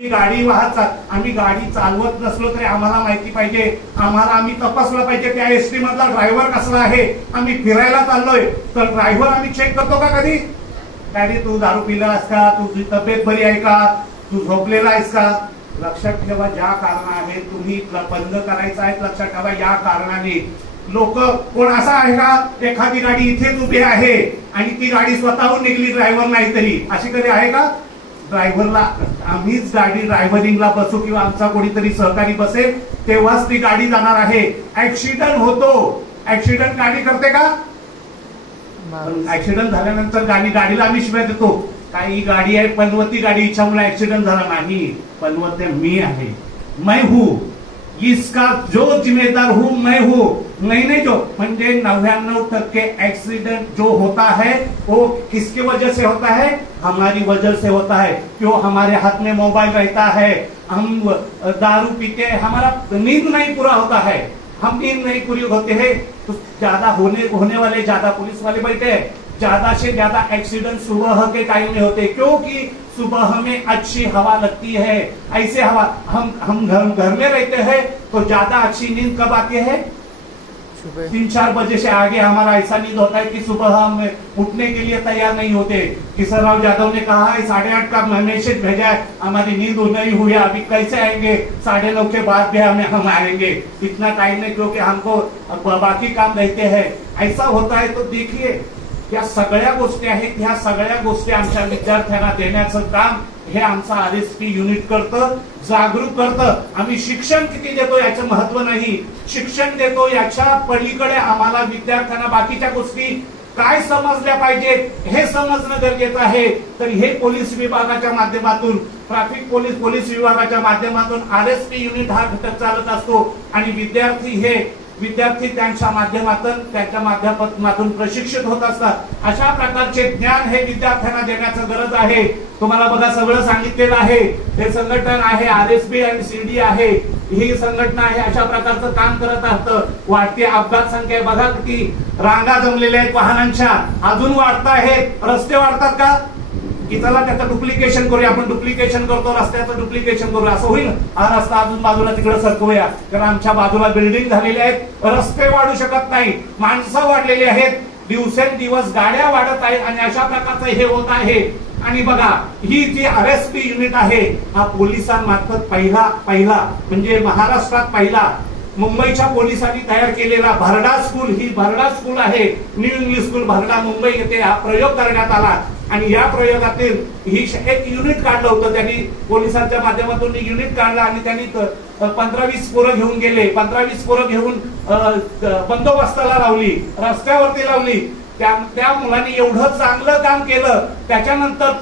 गाडी वाहत आम्ही गाडी चालवत नसलो तरी आम्हाला माहिती पाहिजे, आम्ही तपासलं पाहिजे त्या एसटी मधला ड्रायव्हर कसला आहे. आम्ही फिरायला चाललोय तर ड्रायव्हर आम्ही चेक करतो का कधी? गाडी तू दारू पिलास का, तुझी तब्येत बरी आहे का, तू झोपलेला आहेस का? लक्षात ठेवा, ज्या कारणाने तुम्ही बंद करायचं आहे लक्षात ठेवा, या कारणाने लोक कोण असा आहे का एखादी गाडी इथेच उभी आहे आणि ती गाडी स्वतःहून निघली, ड्रायव्हर नाही तरी, अशी कधी आहे का? ड्रायव्हरला आम्हीच गाडी ड्रायव्हरिंगला बसू किंवा आमचा कोणीतरी सहकारी बसेल तेव्हाच ती गाडी जाणार आहे. ऍक्सिडेंट होतो, ऍक्सिडेंट गाडी करते का? ऍक्सिडेंट झाल्यानंतर गाडीला आम्ही शिवाय देतो, काही गाडी आहे पनवती गाडी, हिच्यामुळे ऍक्सिडेंट झाला नाही, पनवते मी आहे, मैं हूं, इसका जो जिम्मेदार हूं मैं हूं, नहीं जो म्हणजे 99% एक्सीडेंट जो होता है वो किसकी वजह से होता है? हमारी वजह से होता है. क्यों? हमारे हाथ में मोबाइल रहता है, हम दारू पीते हैं, हमारा नींद नहीं पूरा होता है, हम नींद नहीं पूरी होते हैं तो ज्यादा होने वाले ज्यादा पुलिस वाले बैठे हैं, ज्यादा से ज्यादा एक्सीडेंट सुबह के टाइम में होते, क्योंकि सुबह में अच्छी हवा लगती है. ऐसे हवा हम घर में रहते हैं तो ज्यादा अच्छी नींद कब आती है? 3-4 बजे से आगे हमारा ऐसा नींद होता है कि सुबह हम उठने के लिए तैयार नहीं होते. किशन राव यादव ने कहा है 8:30 का मैसेज भेजा है, हमारी नींद नहीं हुई, अभी कैसे आएंगे, 9:30 के बाद भी हम आएंगे, इतना टाइम नहीं, क्योंकि हमको बाकी काम रहते हैं. ऐसा होता है. तो देखिए या सगळ्या गोष्टी आहेत, ह्या सगळ्या गोष्टी आमच्या विद्यार्थ्यांना देण्याचं काम हे आमचं आरएसपी युनिट करतं, जागरूक करतं. आम्ही शिक्षण किती देतो याचं महत्व नाही, शिक्षण देतो याच्या पलीकडे आम्हाला विद्यार्थ्यांना बाकीच्या गोष्टी काय समजल्या पाहिजेत हे समजणं गरजेचं आहे. तर हे पोलीस विभागाच्या माध्यमातून, ट्रॅफिक पोलीस विभागाच्या माध्यमातून आरएसपी युनिट हा घटक चालत असतो आणि विद्यार्थी त्यांच्या माध्यमातून प्रशिक्षित होत असतात. अशा प्रकारचे ज्ञान हे विद्यार्थ्यांना देण्याची गरज आहे. तुम्हाला बघा सगळं सांगितलेलं आहे, हे संघटना आहे, आरएसपी आणि सीडी आहे, ही संघटना आहे, अशा प्रकारचं काम करत असतं. वाढती अपघात संख्या बघा, किती रांगा जमलेल्या आहेत वाहनांच्या, अजून वाढत आहेत. रस्ते वाढतात का? की चला त्याचं डुप्लिकेशन करूया, आपण डुप्लिकेशन करतो, रस्त्याचं डुप्लिकेशन करूया, असं होईल. हा रस्ता अजून बाजूला तिकडे सरकवूया, कारण आमच्या बाजूला बिल्डिंग झालेल्या आहेत, रस्ते वाढू शकत नाही, माणसं वाढलेली आहेत, दिवसेंदिवस गाड्या वाढत आहेत आणि अशा प्रकारचं हे होत आहे. आणि बघा, ही जी आरएसपी युनिट आहे हा पोलिसांमार्फत पहिला म्हणजे महाराष्ट्रात पहिला मुंबईच्या पोलिसांनी तयार केलेला भरडा स्कूल, ही भरडा स्कूल आहे, न्यू इंग्लिश स्कूल भरडा मुंबई येथे हा प्रयोग करण्यात आला. आणि या प्रयोगातील ही एक युनिट काढलं होतं त्यांनी, पोलिसांच्या माध्यमातून युनिट काढलं आणि त्यांनी 15-20 पोरं घेऊन गेले, 15-20 पोरं घेऊन बंदोबस्ताला लावली, रस्त्यावरती लावली. त्या मुलांनी एवढं चांगलं काम केलं, त्याच्यानंतर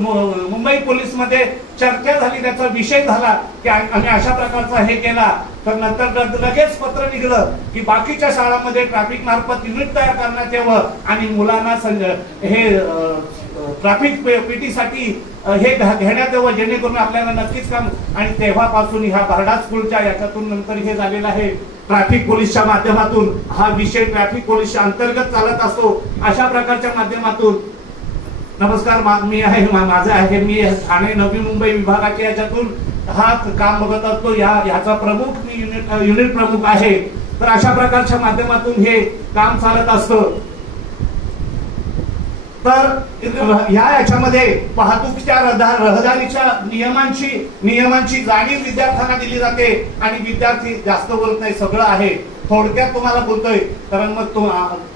मुंबई पोलीस मध्ये चर्चा झाली, त्याचा विषय झाला की आम्ही अशा प्रकारचा हे केला. तर नंतर लगेच पत्र निघलं की बाकीच्या शाळांमध्ये ट्रॅफिक मार्फत युनिट तयार करण्यात यावं आणि मुलांना हे ट्रॅफिक पीटी साठी हे घेण्यात यावं, जेणेकरून आपल्याला नक्कीच काम. आणि तेव्हापासून ह्या भरडा स्कूलच्या याच्यातून नंतर हे झालेलं आहे. ट्रॅफिक पोलीसच्या माध्यमातून हा विषय ट्रॅफिक पोलीसच्या अंतर्गत चालत असतो. अशा प्रकारच्या माध्यमातून नमस्कार, मी आहे, माझं आहे, मी ठाणे नवी मुंबई विभागाच्या याच्यातून हा काम बघत असतो. ह्याचा प्रमुख मी युनिट प्रमुख आहे. तर अशा प्रकारच्या माध्यमातून हे काम चालत असतं. तर याच्यामध्ये वाहतुकीच्या रहदारीच्या नियमांची जाणीव विद्यार्थ्यांना दिली जाते आणि विद्यार्थी जास्त बोलत नाही, सगळं आहे, थोडक्यात तुम्हाला बोलतोय. कारण मग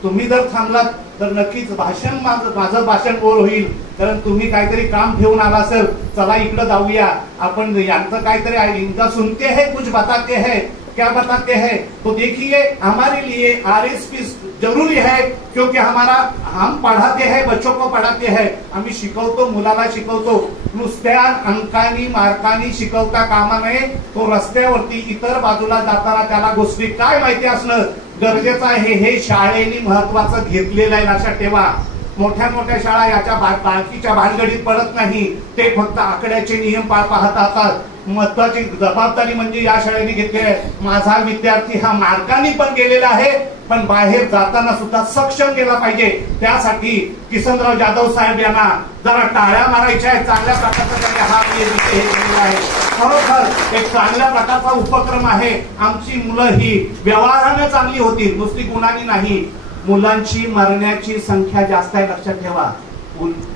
तुम्ही जर थांबलात तर नक्कीच माझं भाषण बोर होईल, कारण तुम्ही काहीतरी काम ठेवून आला असेल, चला इकडे जाऊया आपण, यांचं काहीतरी इनका सुनते हैं, कुछ बताते हैं, क्या बताते हैं. तो देखिए, हमारे लिए आरएसपी जरूरी है, क्योंकि हम पढ़ाते हैं, बच्चों को पढ़ाते हैं, आम्ही शिकवतो, मुलाला शिकवतो. नुसत्या अंकानी मार्कानी शिकवता कामा नये. तो रस्त्यावरती इतर बाजूला जाताना त्याला गोष्टी काय माहिती असणं गरजेचं आहे. हे शाळेने महत्वाचं घेतलेलं आहे, लक्षात ठेवा. मोठ्या मोठ्या शाळा याच्या बाकीच्या भानगडीत पडत नाही, ते फक्त आकड्याचे नियम पाहत असतात. महत्वाची जबाबदारी म्हणजे या शाळेने घेतली आहे. माझा विद्यार्थी हा मार्गाने पण गेलेला आहे, पण बाहेर जाताना सुद्धा सक्षम गेला पाहिजे. त्यासाठी किसनराव जाधव साहेब यांना जरा टाळ्या मारायच्या आहेत. चांगल्या प्रकारचा हा विषय केलेला आहे. खरोखर एक चांगल्या प्रकारचा उपक्रम आहे. आमची मुलं ही व्यवहाराने चांगली होती, नुसती गुणांनी नाही. मुलांची मरण्याची संख्या जास्त आहे, लक्षात ठेवा.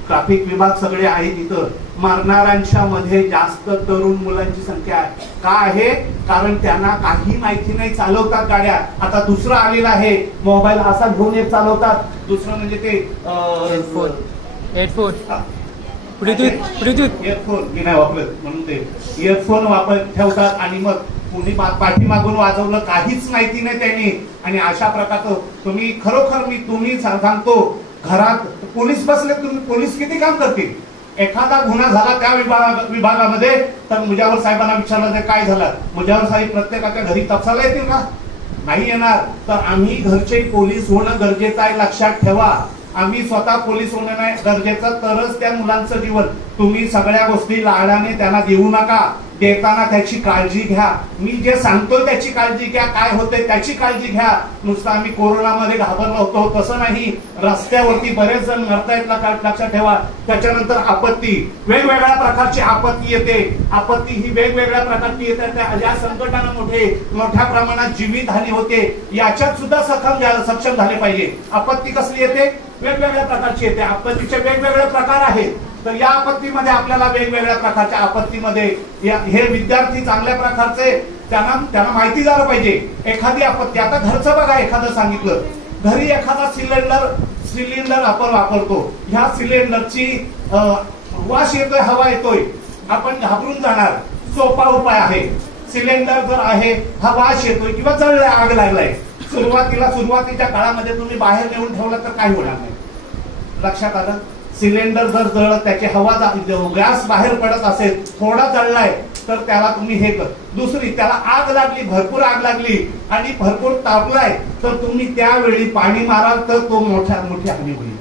ट्रॅफिक विभाग सगळे आहेत इथं. मरणाऱ्यांच्या मध्ये जास्त तरुण मुलांची संख्या आहे. का आहे? कारण त्यांना काही माहिती नाही, चालवतात गाड्या. आता दुसरं आलेलं आहे, मोबाईल असा घेऊन एक चालवतात. दुसरं म्हणजे ते हेडफोन इयरफोन मी नाही वापरत म्हणून ते इयरफोन ठेवतात आणि मग कुणी पाठीमागून वाजवलं, काहीच माहिती नाही त्यांनी. आणि अशा प्रकारचं तुम्ही खरोखर तुम्ही सांगतो, घरात पोलीस बसले, तुम्ही पोलीस किती काम करतील? एखादा गुन्हा झाला त्या विभागामध्ये तर मुजावर साहेबांना विचारलं तर काय झालं, मुजावर साहेब प्रत्येकाच्या घरी तपसाला येतील का? नाही येणार. तर आम्ही घरचे पोलीस होणं गरजेचं आहे, लक्षात ठेवा. आम्ही स्वतः पोलीस होणं नाही गरजेचं, तरच त्या मुलांचं जीवन. तुम्ही सगळ्या गोष्टी लाडाने त्यांना देऊ नका. देताना त्याची काळजी घ्या. मी जे सांगतोय त्याची काळजी घ्या, काय होतंय त्याची काळजी घ्या. नुसतं आम्ही कोरोनामध्ये घाबरलो होतो तसं नाही. रस्त्यावरती बरेच जण मरतायत, लक्षात ठेवा. त्याच्यानंतर आपत्ती, वेगवेगळ्या प्रकारची आपत्ती येते. आपत्ती ही वेगवेगळ्या प्रकारची येते. या संकटानं मोठ्या प्रमाणात जीवितहानी होते. याच्यात सुद्धा सक्षम झाले पाहिजे. आपत्ती कसली येते? वेगवेगळ्या प्रकारची येते. आपत्तीचे वेगवेगळे प्रकार आहेत. तर या आपत्तीमध्ये आपल्याला वेगवेगळ्या प्रकारच्या आपत्तीमध्ये हे विद्यार्थी चांगल्या प्रकारचे त्यांना माहिती झालं पाहिजे. एखादी आपत्ती, आता घरचं बघा, एखादं सांगितलं घरी एखादा सिलेंडर आपण वापरतो. ह्या सिलेंडरची वास येतोय, हवा येतोय, आपण घाबरून जाणार. सोपा उपाय आहे. सिलेंडर जर आहे, हा वास येतोय किंवा जळलाय, आग लागलाय, सुरुवातीच्या काळामध्ये तुम्ही बाहेर नेऊन ठेवलं तर काही होणार नाही. लक्षात आलं? सिलेंडर जर जळत, त्याची हवा गॅस बाहेर पडत असेल, थोडा जळलाय तर त्याला तुम्ही हे कर. दुसरी, त्याला आग लागली, भरपूर आग लागली आणि भरपूर तापलाय, तर तुम्ही त्यावेळी पाणी माराल तर तो मोठी हानी होईल.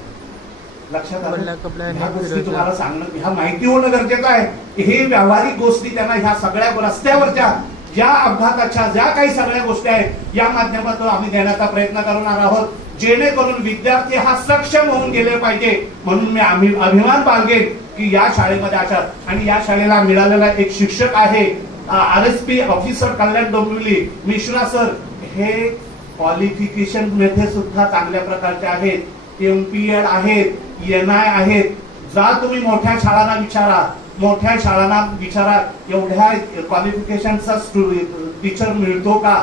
लक्षात आलं? ह्या गोष्टी तुम्हाला सांगणं, ह्या माहिती होणं गरजेचं आहे. हे व्यावहारिक गोष्टी त्यांना ह्या सगळ्या रस्त्यावरच्या ज्या अपघाताच्या ज्या काही सगळ्या गोष्टी आहेत या माध्यमातून आम्ही देण्याचा प्रयत्न करणार आहोत, जेणेकरून विद्यार्थी हा सक्षम होऊन गेले पाहिजे. म्हणून आम्ही अभिमान बाळगेन की या शाळेमध्ये अशा, आणि या शाळेला मिळालेला एक शिक्षक आहे RSP officer Kalyan Dombivli Mishra sir. हे क्वालिफिकेशन मध्ये सुद्धा चांगल्या प्रकारचे आहेत. MPEd आहेत, NI आहेत. जा तुम्ही मोठ्या शाळांना विचारा, एवढ्या क्वालिफिकेशनचा टीचर मिळतो का?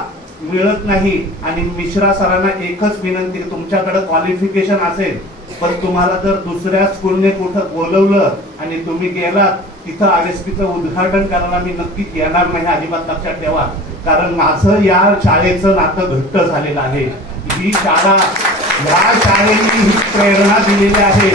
मिळत नाही. आणि मिश्रा सरांना एकच विनंती, तुमच्याकडे क्वालिफिकेशन असेल पण तुम्हाला जर दुसऱ्या स्कूलने कुठं बोलवलं आणि तुम्ही गेलात, तिथं RSPचं उद्घाटन करायला मी नक्कीच येणार नाही, अजिबात लक्षात ठेवा. कारण माझं या शाळेचं नातं घट्ट झालेलं आहे. ही शाळा, या शाळेने ही प्रेरणा दिलेली आहे.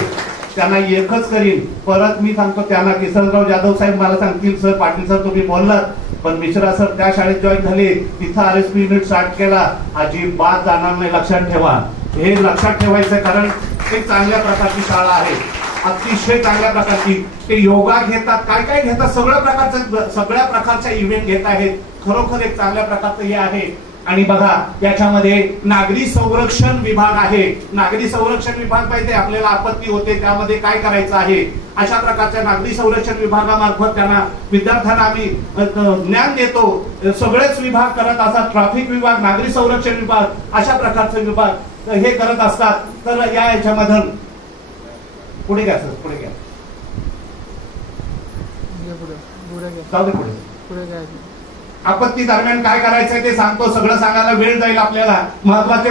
त्यांना एकच करीन, परत मी सांगतो त्यांना, किसनराव जाधव साहेब मला सांगतील, सर पाटील सर तुम्ही बोललात, पण मिश्रा सर त्या शाळेत जॉईन झाले, तिथं RSP युनिट स्टार्ट केला, अजिबात जाणार नाही. लक्षात ठेवा, हे लक्षात ठेवायचं. कारण एक चांगल्या प्रकारची शाळा आहे, अतिशय चांगल्या प्रकारची. ते योगा घेतात, काय घेतात, सगळ्या प्रकारच्या इव्हेंट घेत आहेत. खरोखर एक चांगल्या प्रकारचं हे आहे. आणि बघा, याच्यामध्ये नागरी संरक्षण विभाग आहे. नागरी संरक्षण विभाग पाहिजे, आपल्याला आपत्ती होते त्यामध्ये काय करायचं आहे, अशा प्रकारच्या नागरी संरक्षण विभागामार्फत त्यांना विद्यार्थ्यांना आम्ही ज्ञान देतो. सगळेच विभाग करत असतात, ट्रॅफिक विभाग, नागरी संरक्षण विभाग, अशा प्रकारचे विभाग हे करत असतात. तर याच्यामधून पुढे घ्या सर, पुढे घ्या, पुढे. आपत्ती दरम्यान काय करायचंय ते सांगतो, सगळं सांगायला वेळ जाईल आपल्याला. महत्वाचे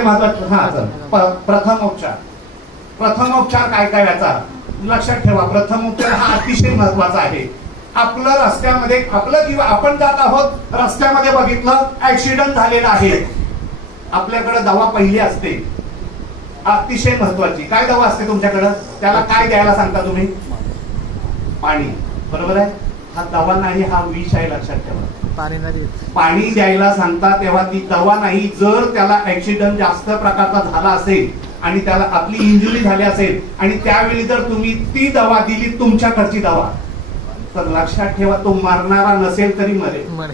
प्रथमोपचार काय याचा लक्षात ठेवा. प्रथमोपचार हा अतिशय महत्वाचा आहे. आपलं रस्त्यामध्ये किंवा आपण जात आहोत, रस्त्यामध्ये बघितलं ऍक्सिडेंट झालेला आहे, आपल्याकडे दवा पहिली असते, अतिशय महत्वाची. काय दवा असते तुमच्याकडं? त्याला काय द्यायला सांगता तुम्ही? पाणी, बरोबर आहे. हा दवा नाही, हा विष आहे, लक्षात ठेवा. पाणी द्यायला सांगता तेव्हा ती दवा नाही. जर त्याला ऍक्सिडेंट जास्त प्रकारचा झाला असेल आणि त्याला आपली इंजुरी झाली असेल आणि त्यावेळी जर तुम्ही ती दवा दिली तुमच्याकडची दवा, तर लक्षात ठेवा तो मरणारा नसेल तरी मरेल.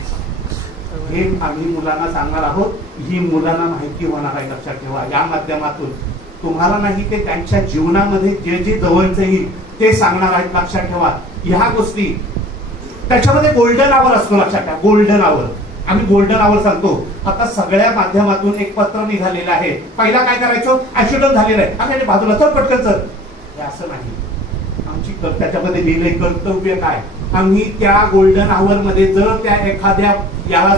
हे आम्ही मुलांना सांगणार आहोत. ही मुलांना माहिती होणार आहे. लक्षात ठेवा या माध्यमातून तुम्हाला नाही ते त्यांच्या जीवनामध्ये जे जे जवळचे येईल ते सांगणार आहेत. लक्षात ठेवा ह्या गोष्टी त्याच्यामध्ये गोल्डन आवर असतो. लक्षात ठेवा गोल्डन आवर. आम्ही गोल्डन आवर सांगतो. आता सगळ्या माध्यमातून एक पत्र निघालेलं आहे. पहिला काय करायचो, ऍक्सिडेंट झालेला आहे आणि बाजूला चल पटकन चल, हे असं नाही. आमची त्याच्यामध्ये लिहिले कर्तव्य काय. आम्ही त्या गोल्डन आवर मध्ये जर त्या एखाद्या याला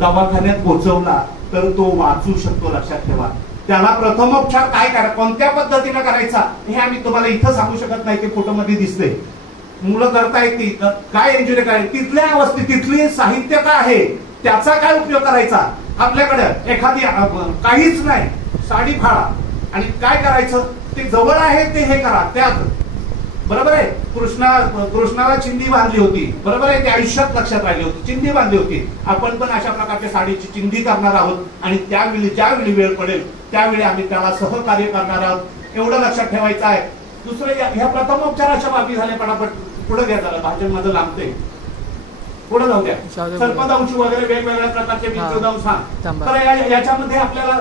दवाखान्यात पोहोचवला तर तो वाचू शकतो. लक्षात ठेवा. त्याला प्रथमोपचार काय करा, कोणत्या पद्धतीने करायचा हे आम्ही तुम्हाला इथं सांगू शकत नाही. ते फोटो मध्ये दिसते. मुलं करतायत ती काय इंजुरी काय, तिथल्या अवस्थेत तिथली साहित्य काय आहे, त्याचा काय उपयोग करायचा. आपल्याकडे एखादी काहीच नाही, साडी फाळा आणि काय करायचं, ते जवळ आहे ते हे करा. त्यात बरोबर आहे. कृष्णाला चिंदी बांधली होती. बरोबर आहे. ते आयुष्यात लक्षात राहिली होती. चिंदी बांधली होती. आपण पण अशा प्रकारच्या साडीची चिंदी करणार आहोत आणि त्यावेळी ज्यावेळी वेळ पडेल त्यावेळी आम्ही त्याला सहकार्य करणार आहोत. एवढं लक्षात ठेवायचं आहे. दुसरं ह्या प्रथमोपचाराच्या बाबी झाल्या. पटापट पुढे घ्या. जरा भाषण माझं लांबते. पुढे जाऊ द्या. सर्पदंश वगैरे वेगवेगळ्या प्रकारचे विद्युदंश. तर याच्यामध्ये आपल्याला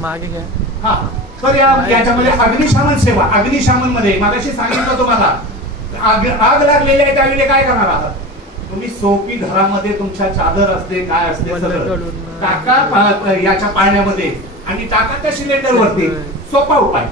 मागे घ्या. हा तर याच्यामध्ये अग्निशमन सेवा. अग्निशमन मध्ये मागाशी सांगितलं तुम्हाला आग लागलेली आहे त्यावेळी काय करणार आहात तुम्ही. सोपी घरामध्ये तुमच्या चादर असते काय असते सगळं टाका याच्या पाण्यामध्ये आणि टाका त्या सिलेंडर वरती. सोपा उपाय.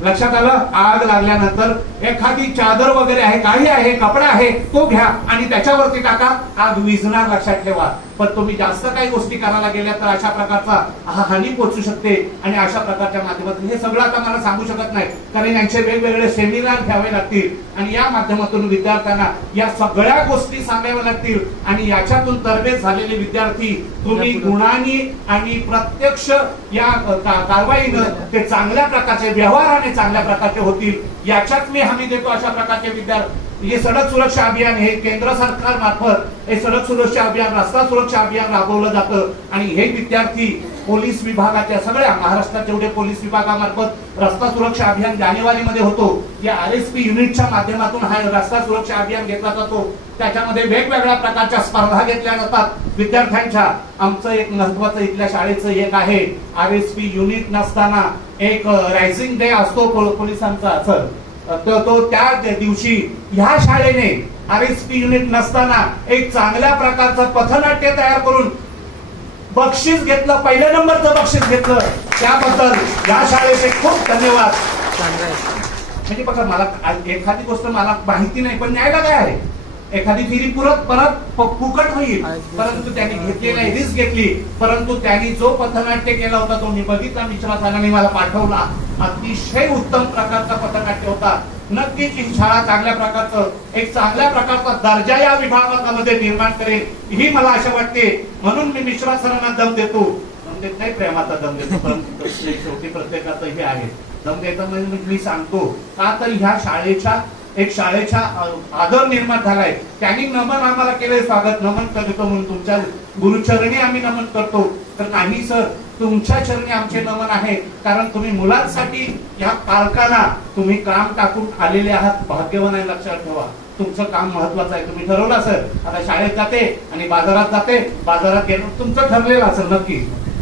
लक्षात आलं. आग लागल्यानंतर एखादी चादर वगैरे आहे, काही आहे, कपडा आहे, तो घ्या आणि त्याच्यावरती टाका. आग विझणार. लक्षात ठेवा. पण तुम्ही जास्त काही गोष्टी करायला गेल्या तर अशा प्रकारचा हानी पोहोचू शकते आणि अशा प्रकारच्या माध्यमातून हे सगळं आता मला सांगू शकत नाही कारण यांचे वेगवेगळे सेमिनार घ्यावे लागतील आणि या माध्यमातून विद्यार्थ्यांना या सगळ्या गोष्टी सांगाव्या लागतील आणि याच्यातून तरबेज झालेले विद्यार्थी तुम्ही गुणांनी आणि प्रत्यक्ष या कारवाईनं ते चांगल्या प्रकारचे व्यवहाराने चांगल्या प्रकारचे होतील याच्यात मी हमी देतो. अशा प्रकारचे विद्यार्थी हे सडक सुरक्षा अभियान हे केंद्र सरकार मार्फत हे सडक सुरक्षा अभियान रस्ता सुरक्षा अभियान राबवलं जातं आणि हे विद्यार्थी पोलीस विभागाच्या सगळ्या महाराष्ट्रात जेवढे पोलीस विभागामार्फत रस्ता सुरक्षा अभियान जानेवारीमध्ये होतो या RSP युनिटच्या माध्यमातून हा रस्ता सुरक्षा अभियान घेतला जातो. त्याच्यामध्ये वेगवेगळ्या प्रकारच्या स्पर्धा घेतल्या जातात विद्यार्थ्यांच्या. आमचं एक महत्वाचं इथल्या शाळेचं एक आहे RSP युनिट नसताना एक रायझिंग डे असतो पोलिसांचा. तो त्या दिवशी ह्या शाळेने RSP युनिट नसताना एक चांगल्या प्रकारचं पथनाट्य तयार करून बक्षीस घेतलं. पहिल्या नंबरचं बक्षीस घेतलं. त्याबद्दल या शाळेचे खूप धन्यवाद. म्हणजे बघा मला एखादी गोष्ट मला माहिती नाही पण न्यायला काय आहे. एखादी फेरी परत फुकट होईल परंतु त्यांनी घेतलेला रिस्क घेतली. परंतु त्यांनी जो पथनाट्य केला होता तो मी बघितला. मिश्रासाहेबांनी मला पाठवला. अतिशय उत्तम प्रकारचा पथनाट्य होता. नक्कीच ही शाळा चांगल्या प्रकारचं एक चांगल्या प्रकारचा दर्जा या विभागामध्ये निर्माण करेल ही मला आशा वाटते. म्हणून मी मिश्रा सरांना दम देतो. दम देत नाही प्रेमाचा दम देतो परंतु शेवटी प्रत्येकाचं हे आहे. दम देतो म्हणजे मी सांगतो का तर ह्या शाळेच्या आदर निर्माण झालाय. त्यांनी नमन आम्हाला केले. स्वागत नमन करतो म्हणून तुमच्या गुरुचरणी आम्ही नमन करतो. तर नाही सर तुमच्या चरणी आमचे नमन आहे कारण तुम्ही मुलांसाठी या पालकांना तुम्ही काम टाकून आलेले आहात. भाग्यवान आहे. लक्षात ठेवा. तुमचं काम महत्वाचं आहे. तुम्ही ठरवलं सर आता शाळेत जाते आणि बाजारात जाते. बाजारात गेलं तुमचं ठरलेलं असेल. नक्की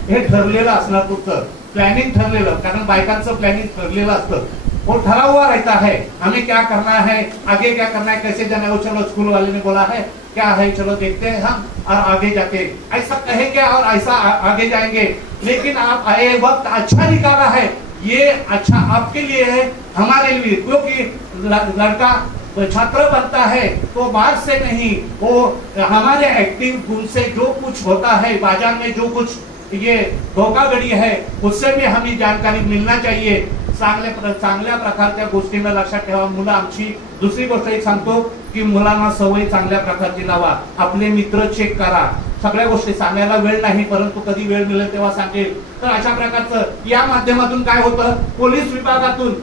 हे ठरलेलं असणार. तुमचं प्लॅनिंग ठरलेलं कारण बायकांचं प्लॅनिंग ठरलेलं असतं. वो ठरा हुआ रहता है हमें क्या करना है आगे क्या करना है कैसे जाना है. वो चलो स्कूल वाले ने बोला है क्या है चलो देखते हैं हम और आगे जाके ऐसा कहेंगे और ऐसा आगे जाएंगे. लेकिन आप आए वक्त अच्छा निकाला है. ये अच्छा आपके लिए है हमारे लिए क्योंकि लड़का छात्र बनता है तो मार्क्स से नहीं वो हमारे एक्टिव गुण से जो कुछ होता है बाजार में जो कुछ ये धोखाधड़ी है उससे भी हमें जानकारी मिलना चाहिए. चांगल्या प्रकारच्या गोष्टींना लक्षात ठेवा. मुलं आमची दुसरी गोष्ट एक सांगतो की मुलांना सवय चांगल्या प्रकारची लावा. आपले मित्र चेक करा. सगळ्या गोष्टी सांगायला वेळ नाही परंतु कधी वेळ मिळेल तेव्हा सांगेल. तर अशा प्रकारचं या माध्यमातून काय होतं पोलीस विभागातून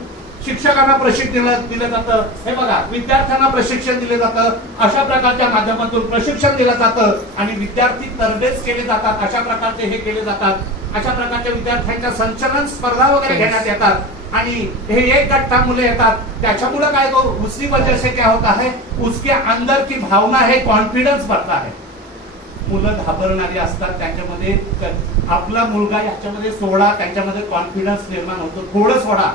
शिक्षकांना प्रशिक्षण दिलं जातं. हे बघा विद्यार्थ्यांना प्रशिक्षण दिले जातं. अशा प्रकारच्या माध्यमातून प्रशिक्षण दिलं जातं आणि विद्यार्थी तरबेज केले जातात. अशा प्रकारचे हे केले जातात. अशा प्रकारच्या विद्यार्थ्यांच्या संचलन स्पर्धा वगैरे घेण्यात येतात आणि हे एक गट्टा मुले येतात. त्याच्यामुळे काय तो उसी वजह से क्या होता है, उसके अंदर की भावना है, कॉन्फिडन्स बढ़ता है. मुलं घाबरणारी असतात, त्यांच्यामध्ये आपला मुलगा याच्यामध्ये सोडा, त्यांच्यामध्ये कॉन्फिडन्स निर्माण होतो. थोडं सोडा,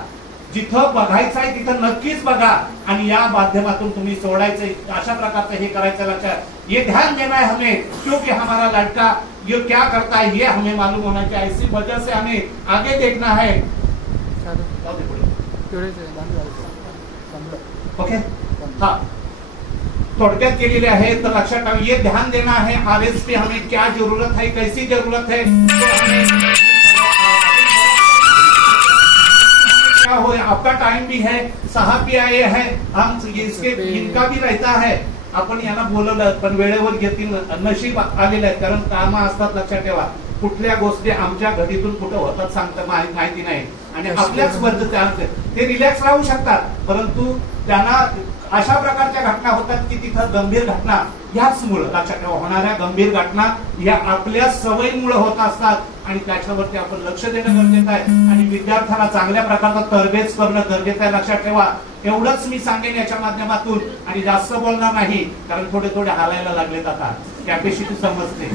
जिथं बघायचं आहे तिथं नक्कीच बघा आणि या माध्यमातून तुम्ही सोडायचं अशा प्रकारचं हे करायचं. लक्षात ये ध्यान देना है हमें, क्योंकि हमारा लड़का ये क्या करता है ये हमें मालूम होना चाहिए. इसी वजह से हमें आगे देखना है. ओके, हाँ थोड़क्यात केलेले आहे. तर लक्षात ठेवा, ये ध्यान देना है आरएसपी हमें क्या जरूरत है, कैसी जरूरत है, क्या हो. आपका टाइम भी है, साहब भी आए हैं, हम इसके इनका भी रहता है. आपण यांना बोलवलं पण वेळेवर येतील, नशीब आलेलं आहे. कारण कामं असतात. लक्षात ठेवा, कुठल्या गोष्टी आमच्या घडीतून कुठं होतात सांगता माहिती नाही आणि आपल्याच ते रिलॅक्स राहू शकतात, परंतु त्यांना अशा प्रकारच्या घटना होतात की तिथं गंभीर घटना याचमुळे लक्षात ठेवा, होणाऱ्या गंभीर घटना या आपल्या सवयीमुळे होत असतात आणि त्याच्यावरती आपण लक्ष देणं गरजेचं आहे आणि विद्यार्थ्याला चांगल्या प्रकारचा तरबेज करणं गरजेचं आहे. लक्षात ठेवा, एवढंच मी सांगेन याच्या माध्यमातून आणि जास्त बोलणार नाही, कारण थोडे थोडे हालायला लागलेत. आता कॅपॅसिटी समजते,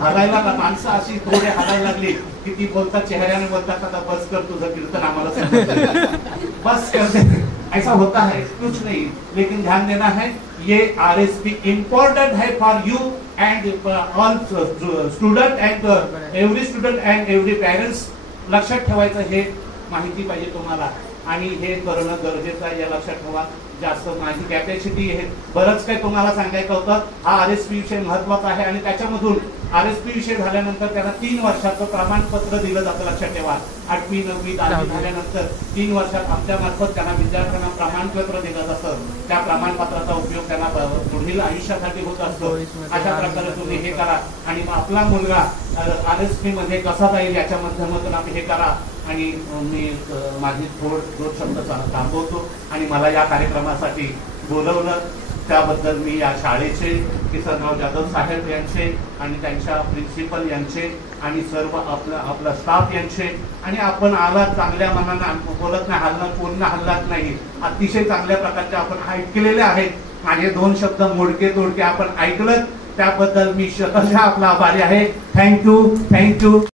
हालायला माणसं अशी थोडे हालायला लागली की ती बोलतात, चेहऱ्याने बोलतात, आता बस कर तुझं कीर्तन आम्हाला समजतं, बस करते. ऐसा होता है, कुछ नहीं, लेकिन ध्यान देना है. ये आरएसपी इम्पोर्टेंट है for you end all student end every student end every parents. लक्षात ठेवायचं, हे माहिती पाहिजे तुम्हाला आणि हे करणं गरजेचं आहे. या लक्षात ठेवा, जास्त माझी कॅपॅसिटी आहे, बरंच काही तुम्हाला सांगायचं होतं. हा आरएसपी विषय महत्वाचा आहे आणि त्याच्यामधून आरएसपी विषय झाल्यानंतर त्यांना 3 वर्षाचं प्रमाणपत्र दिलं जातं. लक्षात ठेवा, 8वी 9वी 10वी झाल्यानंतर 3 वर्षात आमच्या मार्फत त्यांना विद्यार्थ्यांना प्रमाणपत्र दिलं जातं. त्या प्रमाणपत्राचा उपयोग त्यांना पुढील आयुष्यासाठी होत असतो. अशा प्रकारे तुम्ही हे करा आणि मग आपला मुलगा आरएसपी मध्ये कसा जाईल याच्या माध्यमातून आम्ही हे करा. आणि मी माझी दोन शब्द थांबवतो आणि मला या कार्यक्रमासाठी बोलवलं त्याबद्दल मी या शाळेचे किसनराव जाधव साहेब यांचे आणि त्यांच्या प्रिन्सिपल यांचे आणि सर्व आपला स्टाफ यांचे आणि आपण आलात चांगल्या मनानं, बोलत नाही हल्ला, कोण हल्लात नाही, अतिशय चांगल्या प्रकारचे आपण ऐकलेले आहेत. माझे 2 शब्द मोडके तोडके आपण ऐकलं त्याबद्दल मी शतशः आपला आभारी आहे. थँक्यू.